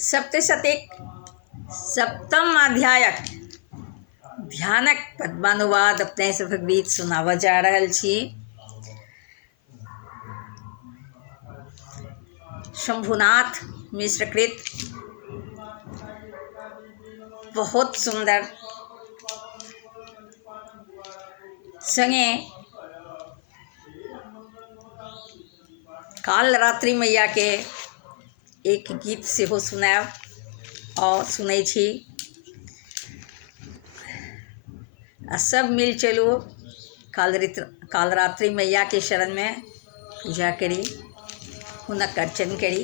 सप्तशतीक सप्तम अध्याय ध्यानक पद्मानुवाद अपने सफक गीत सुनावा जा रहल छी। शंभुनाथ मिश्रकृत बहुत सुंदर संगे काल रात्रि मैया के एक गीत से हो सुनाब और सुनै छी। आ सब मिल चलू काल रात्रि मैया के शरण में पूजा करी, हुनक अर्चन करी।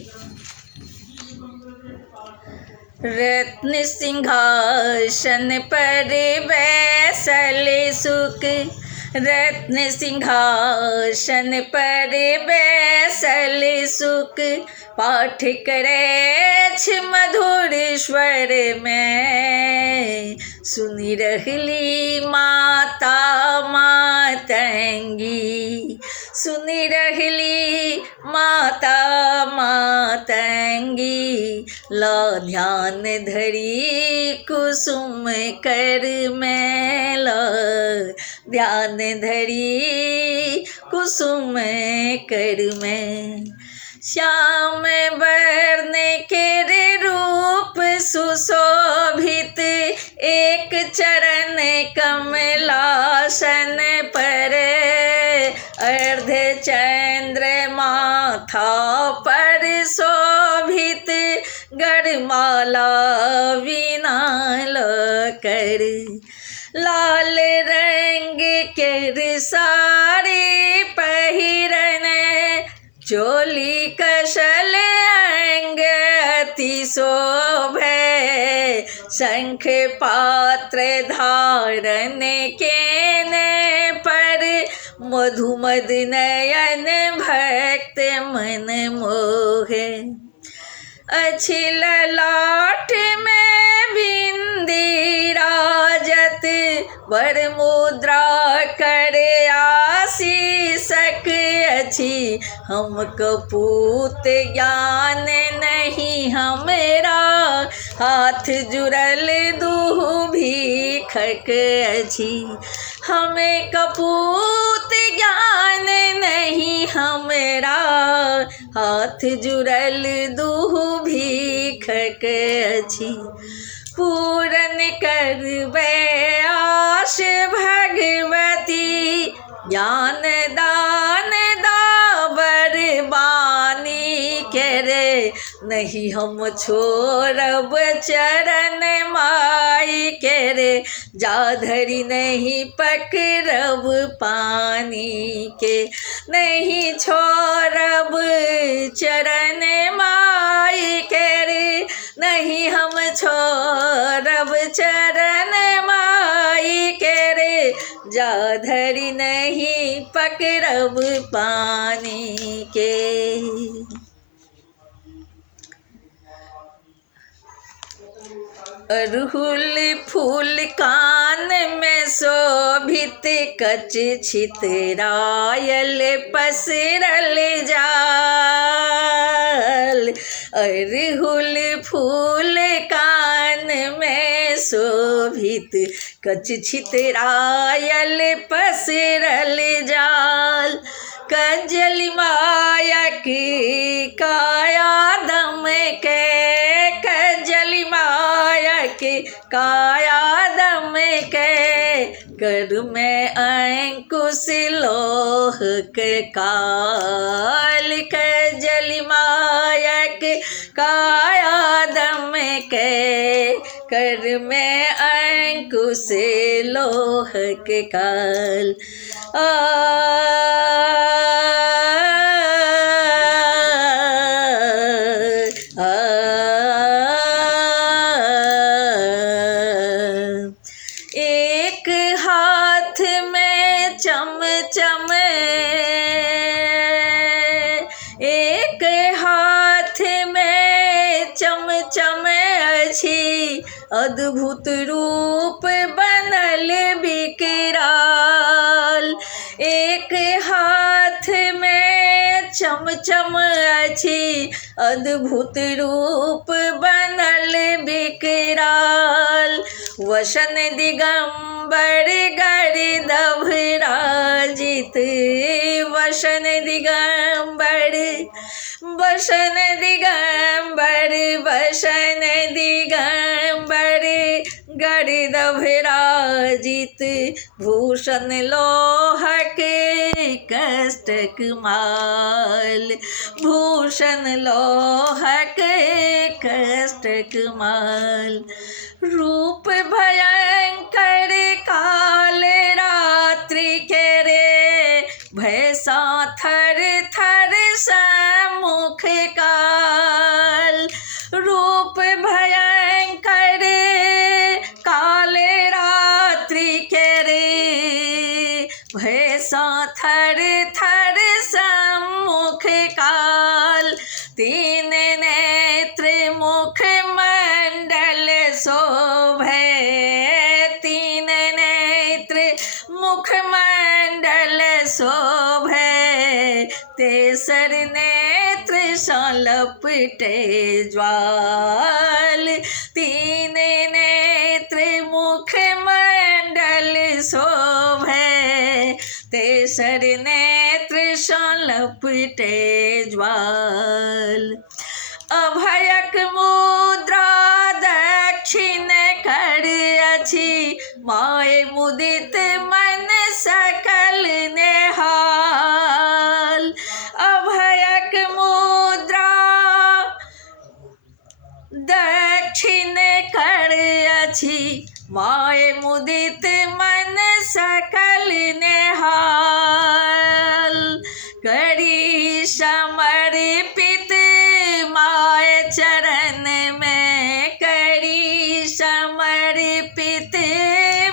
रत्न सिंहासन पर बैसल सुख, रत्न सिंहासन पर बैसल सुख, पाठ करे छ मधुर स्वर में, सुनी रहली माता मातंगी, सुनी रहली माता मातंगी। ला ध्यान धरी कुसुम कर में, ला ध्यान धरी कुसुम कर में। श्याम वर्ण के रूप सुशोभित, एक चरण कमलासन पर, अर्ध चंद्र माथा पर शोभित, गढ़माला विनाल कर। लाल रंग के साड़ी पहिरन, चोली कशल अंग अति शोभे, शंख पात्र धारण केने पर, मधुमद नयन भक्त मन मोहे। अच्छी ललाट में बिंदी राजत, वर मुद्रा करे आशीषक अच्छी। हम कपूत ज्ञान नहीं हमेरा, हाथ जुड़ल दूह भीखक अच्छी। हमें कपूत ज्ञान नहीं हमेरा, हाथ जुड़ल दूह भीखक अच्छी। पूरन करबे आश भगवती, ज्ञान दान दाबर बानी करे। नहीं हम छोड़ब चरण माई के रे, जाधरी नहीं पकड़ब पानी के। नहीं छोड़ब चरण माई के रे, नहीं हम छोड़ब चरण माई के रे, जाधरी नहीं पकड़ब पानी के। अड़हुल फूल कान में शोभित, कच छितरायल पसरल जाल। अड़हुल फूल कान में शोभित, कच छितरायल पसरल जाल। कंजलि माया की काया दम के, कंजलि माया की काया दम के, कर में अंकुश लोह के काल। कंजलि माया की काया दम के, कर में अंकुश लोह के काल। एक हाथ में चमचम, एक हाथ में चमचम अच्छी, अद्भुत रूप बनल विकराल। एक हाथ में चमचम अच्छी, अद्भुत रूप बनल बिकराल, वसन दिगंबर गिरधर विराजित, वसन दिगंबर, वसन दिगंबर, वसन दिगंबर गिरधर विराजित, भूषण लोहक कष्टक माल, भूषण लोहक कष्टक माल, रूप भयंकर काल रात्रि के रे, भय सा थर थर सम्मुख काल, रूप भयंकर काल रात्रि के रे, भय सा थर थर सम्मुख काल, तीन नेत्र मुख मंडल शोभे, तीन नेत्र मुख मंडल शोभे, तेसर नेत्र लपटे ज्वाल, तीन नेत्र मुख मंडल शोभे, तेसर नेत्र लपटे ज्वाल, अभयक मुद्रा दक्षिण कर अछि, माय मुदित मन सकल नेहाल, अभयक मुद्रा दक्षिण कर अछि, माय मुदित मन सकल नेहाल, करी समर्पित माय चरण में, करी समर्पित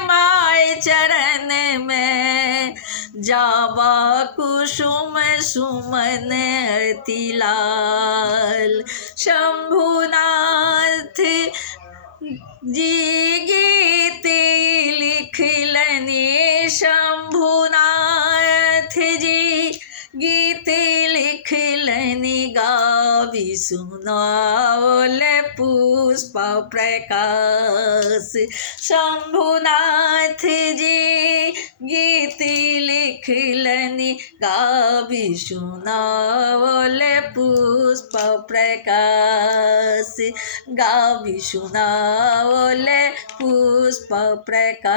माय चरण में, जावा कुसुम सुमन अति लाल, शंभुनाथ जी गीत लिखलनि, शंभुनाथ जी गीत लिखलनि, गावी सुनाओल पुष्प प्रकाश, शंभुनाथ जी गीत लिखलनि, गावी सुनाओल पुष्प प्रकाश, गावी सुनाओल पुष्प प्रकाश।